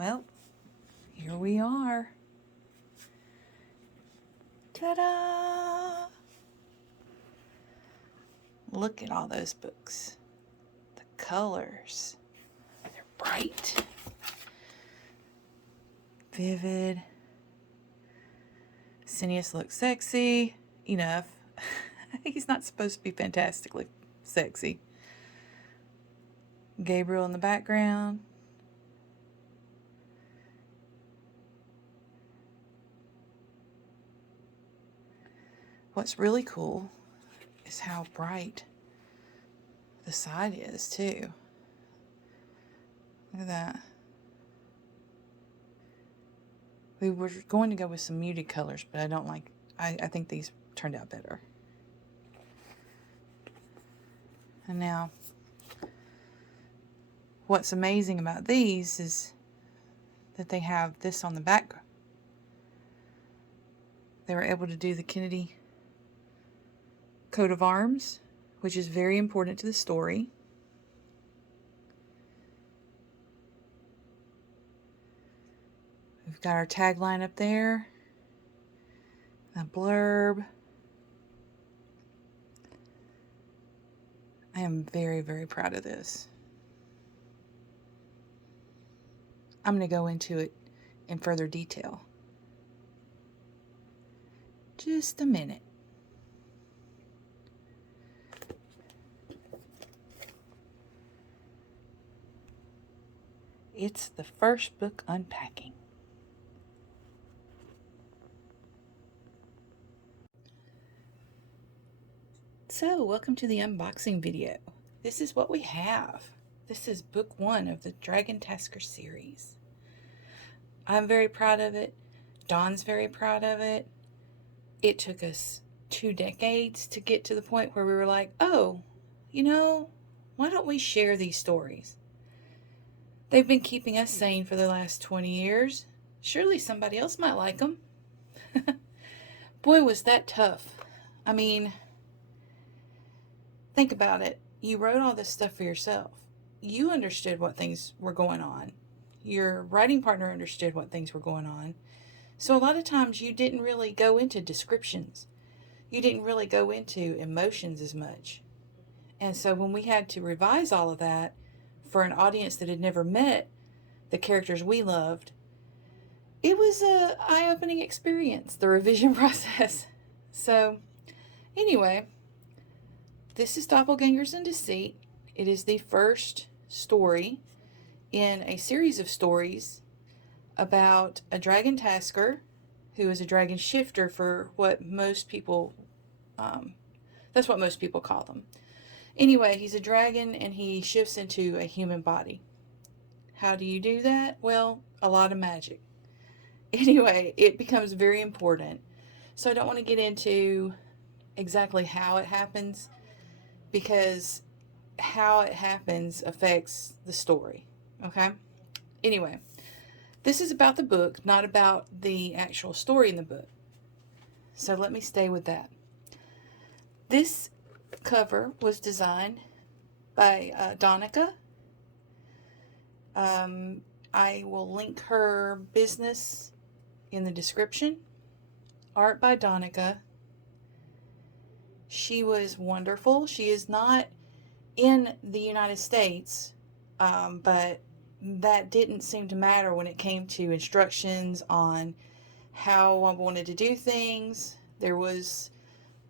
Well, here we are. Ta-da! Look at all those books. The colors. They're bright. Vivid. Cineas looks sexy. Enough. He's not supposed to be fantastically sexy. Gabriel in the background. What's really cool is how bright the side is too. Look at that. We were going to go with some muted colors, but I think these turned out better. And now, what's amazing about these is that they have this on the back. They were able to do the Kennedy coat of arms, which is very important to the story. We've got our tagline up there, the blurb. I am very, very proud of this. I'm going to go into it in further detail. Just a minute. It's the first book unpacking. So, welcome to the unboxing video. This is what we have. This is book 1 of the Dragon Tasker series. I'm very proud of it. Dawn's very proud of it. It took us 2 decades to get to the point where we were like, oh, why don't we share these stories? They've been keeping us sane for the last 20 years. Surely somebody else might like them. Boy, was that tough. I mean, think about it. You wrote all this stuff for yourself. You understood what things were going on. Your writing partner understood what things were going on. So a lot of times you didn't really go into descriptions. You didn't really go into emotions as much. And so when we had to revise all of that for an audience that had never met the characters we loved, it was an eye-opening experience, the revision process. So anyway, this is Doppelgangers and Deceit. It is the first story in a series of stories about a dragon tasker who is a dragon shifter for what most people, that's what most people call them. Anyway, he's a dragon and he shifts into a human body. How do you do that? Well, a lot of magic. Anyway, it becomes very important. So I don't want to get into exactly how it happens, because how it happens affects the story. Okay? Anyway, this is about the book, not about the actual story in the book. So let me stay with that. This cover was designed by Donica. I will link her business in the description. Art by Donica. She was wonderful. She is not in the United States, but that didn't seem to matter when it came to instructions on how I wanted to do things. There was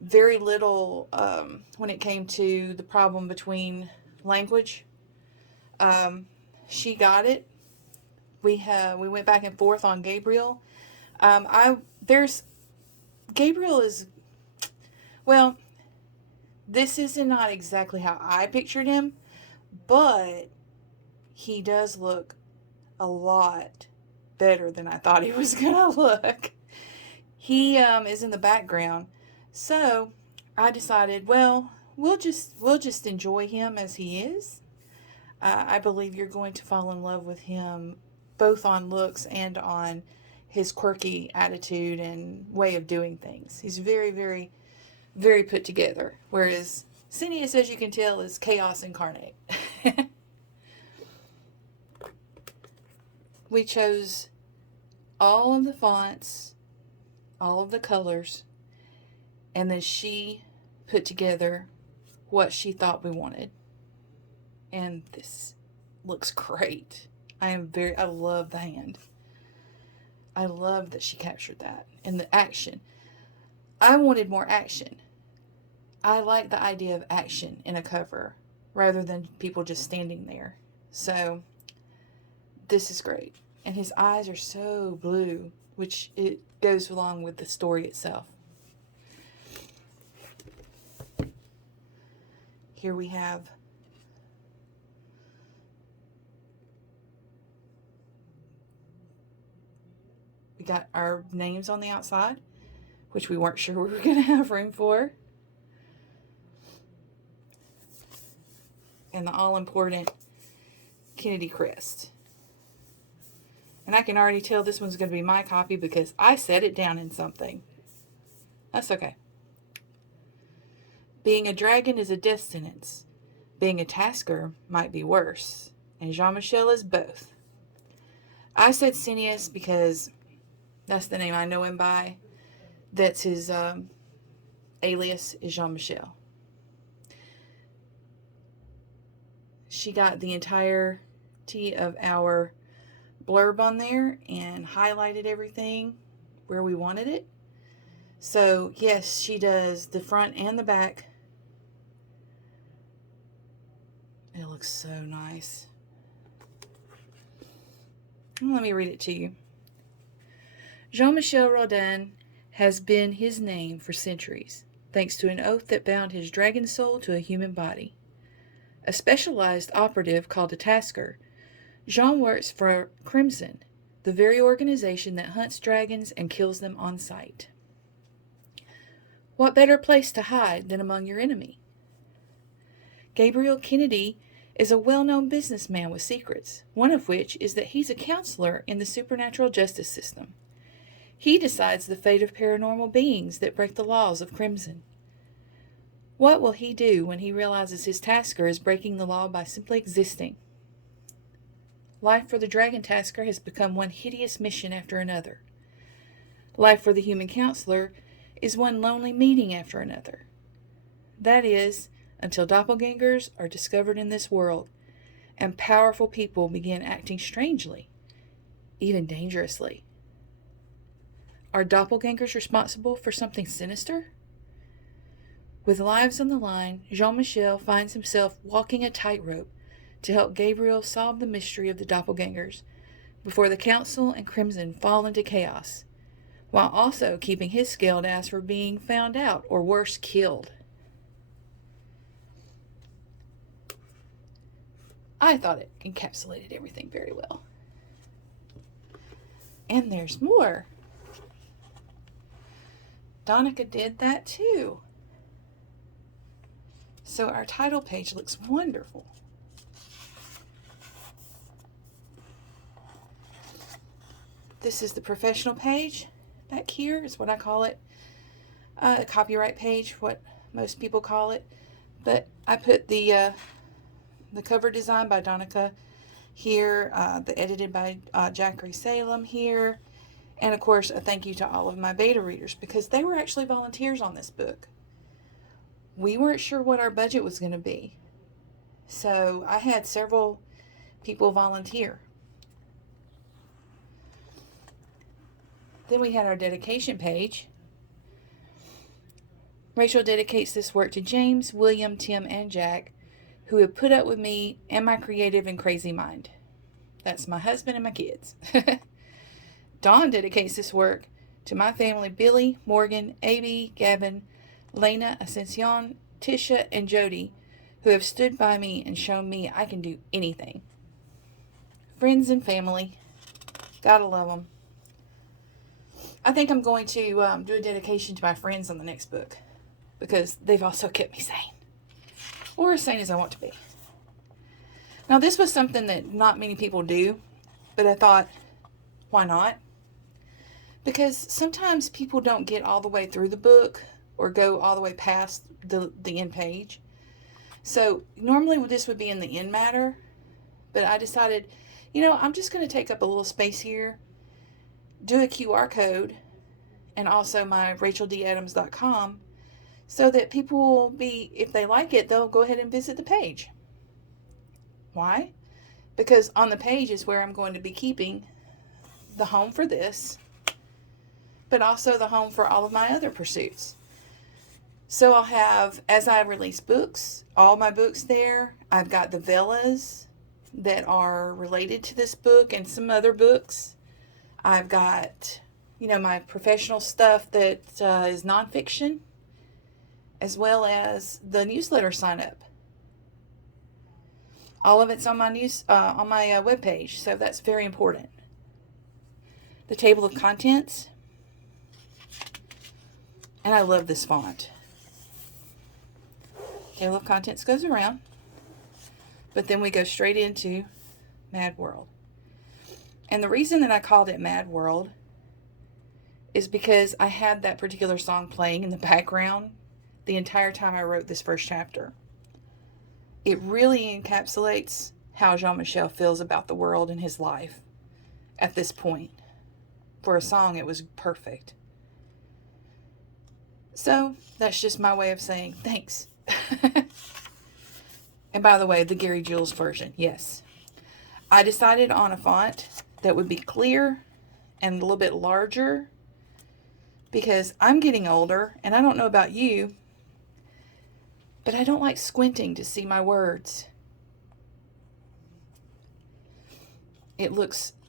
very little when it came to the problem between language. She got it. We went back and forth on Gabriel. Gabriel is, well, this is not exactly how I pictured him, but he does look a lot better than I thought he was gonna look. He is in the background, so I decided, well, we'll just enjoy him as he is. I believe you're going to fall in love with him, both on looks and on his quirky attitude and way of doing things. He's very, very, very put together, whereas Cineas, as you can tell, is chaos incarnate. We chose all of the fonts, all of the colors, and then she put together what she thought we wanted. And this looks great. I love the hand. I love that she captured that. And the action. I wanted more action. I like the idea of action in a cover rather than people just standing there. So this is great. And his eyes are so blue, which it goes along with the story itself. Here we have got our names on the outside, which we weren't sure we were going to have room for. And the all-important Kennedy crest. And I can already tell this one's going to be my copy because I set it down in something. That's okay. Being a dragon is a death sentence. Being a tasker might be worse. And Jean-Michel is both. I said Cineas because that's the name I know him by. That's his alias is Jean-Michel. She got the entirety of our blurb on there and highlighted everything where we wanted it. So yes, she does the front and the back. It looks so nice. Let me read it to you. Jean-Michel Rodin has been his name for centuries, thanks to an oath that bound his dragon soul to a human body. A specialized operative called a tasker, Jean works for Crimson, the very organization that hunts dragons and kills them on sight. What better place to hide than among your enemy? Gabriel Kennedy is a well-known businessman with secrets, one of which is that he's a counselor in the supernatural justice system. He decides the fate of paranormal beings that break the laws of Crimson. What will he do when he realizes his tasker is breaking the law by simply existing? Life for the dragon tasker has become one hideous mission after another. Life for the human counselor is one lonely meeting after another. That is, until doppelgangers are discovered in this world, and powerful people begin acting strangely, even dangerously. Are doppelgangers responsible for something sinister? With lives on the line, Jean-Michel finds himself walking a tightrope to help Gabriel solve the mystery of the doppelgangers before the Council and Crimson fall into chaos, while also keeping his scaled ass from being found out or worse, killed. I thought it encapsulated everything very well. And there's more. Donica did that too. So our title page looks wonderful. This is the professional page. Back here is what I call it. The copyright page, what most people call it. But I put the cover design by Donica here, the edited by Jackery Salem here. And of course, a thank you to all of my beta readers because they were actually volunteers on this book. We weren't sure what our budget was going to be. So I had several people volunteer. Then we had our dedication page. Rachel dedicates this work to James, William, Tim, and Jack, who have put up with me and my creative and crazy mind. That's my husband and my kids. Dawn dedicates this work to my family, Billy, Morgan, A.B., Gavin, Lena, Ascension, Tisha, and Jody, who have stood by me and shown me I can do anything. Friends and family, gotta love them. I think I'm going to do a dedication to my friends on the next book because they've also kept me sane, or as sane as I want to be. Now, this was something that not many people do, but I thought, why not? Because sometimes people don't get all the way through the book or go all the way past the end page. So normally this would be in the end matter, but I decided You know, I'm just going to take up a little space here, do a QR code, and also my racheldadams.com, so that people will be, if they like it, they'll go ahead and visit the page. Why? Because on the page is where I'm going to be keeping the home for this, but also the home for all of my other pursuits. So I'll have, as I release books, all my books there. I've got the Vellas that are related to this book and some other books. I've got, my professional stuff that is nonfiction, as well as the newsletter sign up. All of it's on my webpage, so that's very important. The table of contents, and I love this font. Table of contents goes around, but then we go straight into Mad World. And the reason that I called it Mad World is because I had that particular song playing in the background the entire time I wrote this first chapter. It really encapsulates how Jean-Michel feels about the world and his life at this point. For a song, it was perfect. So, that's just my way of saying thanks. And by the way, the Gary Jules version, yes. I decided on a font that would be clear and a little bit larger because I'm getting older, and I don't know about you, but I don't like squinting to see my words. It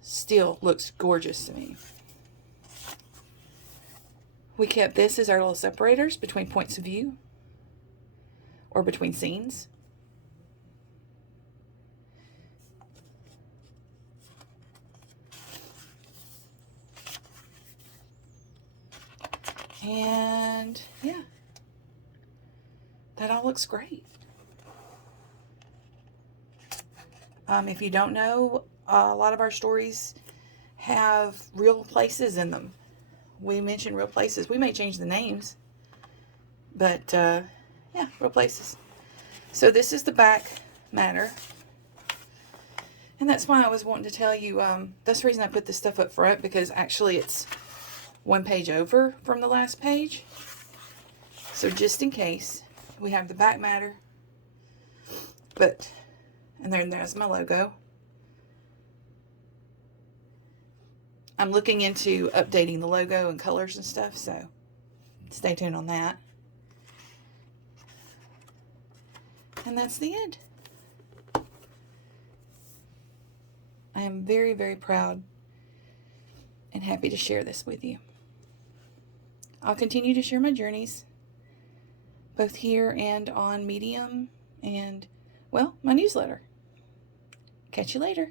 still looks gorgeous to me. We kept this as our little separators between points of view or between scenes. And yeah, that all looks great. If you don't know, a lot of our stories have real places in them. We mention real places. We may change the names, but yeah, real places. So this is the back matter. And that's why I was wanting to tell you, that's the reason I put this stuff up front, because actually it's one page over from the last page. So just in case, we have the back matter. And there's my logo. I'm looking into updating the logo and colors and stuff, so stay tuned on that. And that's the end. I am very, very proud and happy to share this with you. I'll continue to share my journeys, both here and on Medium and, well, my newsletter. Catch you later.